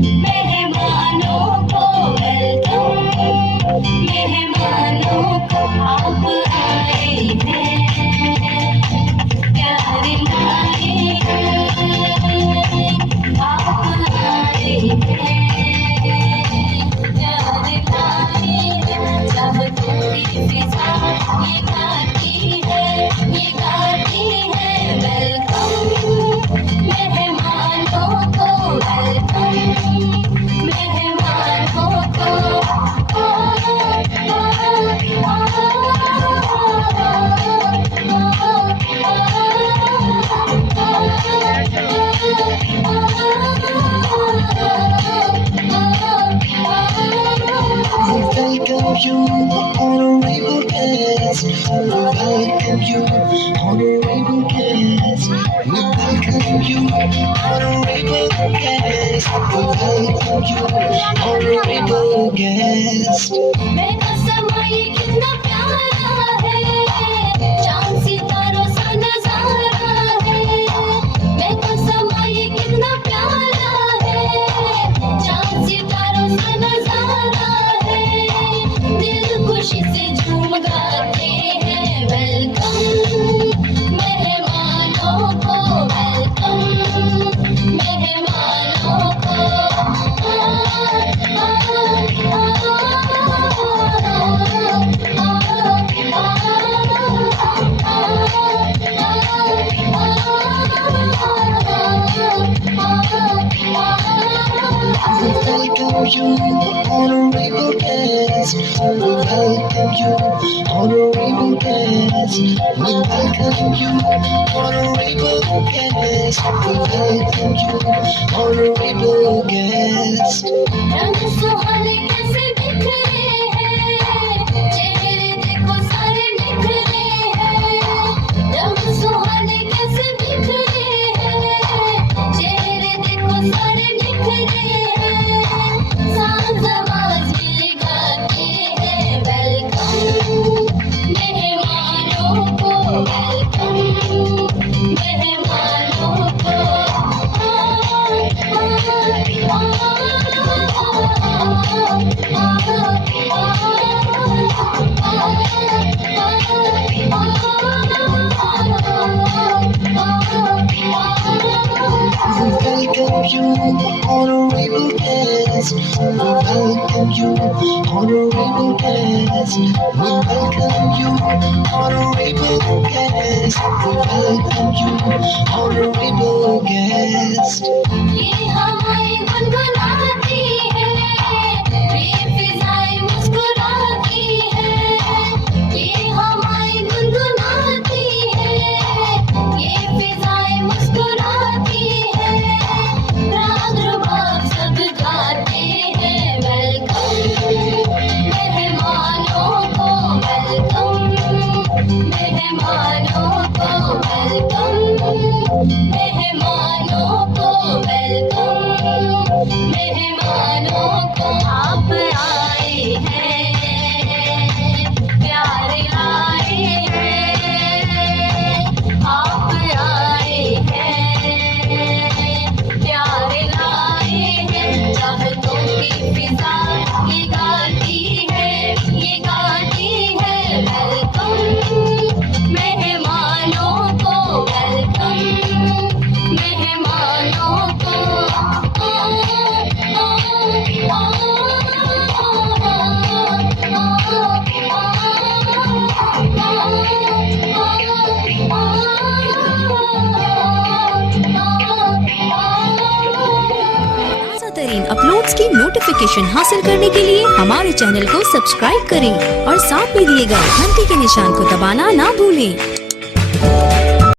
मेहमानों को वेलकम, मेहमानों को आप आए हैं, प्यार लाए हैं, आप आए हैं, प्यार लाए हैं। चाहतों की फिजा ये गाती है, ये गाती है वेलकम, मेहमानों को वेलकम, मेहमानों को। Welcome you, honorable guest. Welcome you, honorable guest. We welcome you, honorable guest. We welcome you, honorable guest. मेरा समय कितना प्यारा है, चांद सितारों सा नजारा है। मेरा समय कितना प्यारा है, चांद सितारों सा नजारा है। दिल खुशी से झूम गाते हैं वेलकम, मेहमानों को वेलकम, मेहमानों को। Welcome you, honorable guest. We welcome you, honorable guest. We welcome you, honorable guest. We welcome you, honorable guest. रंग सुहाने कैसे बिखरे हैं, चेहरे देखो सारे निखरे हैं। रंग सुहाने कैसे बिखरे हैं, चेहरे देखो सारे निखरे हैं। साज आवाज मिल गाते हैं वेलकम, मेहमानों को वेलकम, मेहमानों को। We welcome you, honorable guest. We welcome you, honorable guest. We welcome you, honorable guest. We welcome you, honorable guest. ये हवाएं गुनगुनाती है, ये फिजाएं मुस्कुराती है। ये हवाएं गुनगुनाती है, ये फिजाएं मुस्कुराती है। राग रुबाब सब गाते हैं वेलकम, मेहमानों को वेलकम, मेहमानों को वेलकम, मेहमानों को वेलकम, मेहमानों को। आप आए हैं, प्यार लाए हैं, आप आए हैं, प्यार लाए हैं। चाहतों की फिजा ये गाती है, ये गाती है वेलकम, मेहमानों को वेलकम, मेहमानों को। ताज़ातरीन अपलोड्स की नोटिफिकेशन हासिल करने के लिए हमारे चैनल को सब्सक्राइब करें और साथ में दिए गए घंटी के निशान को दबाना ना भूलें।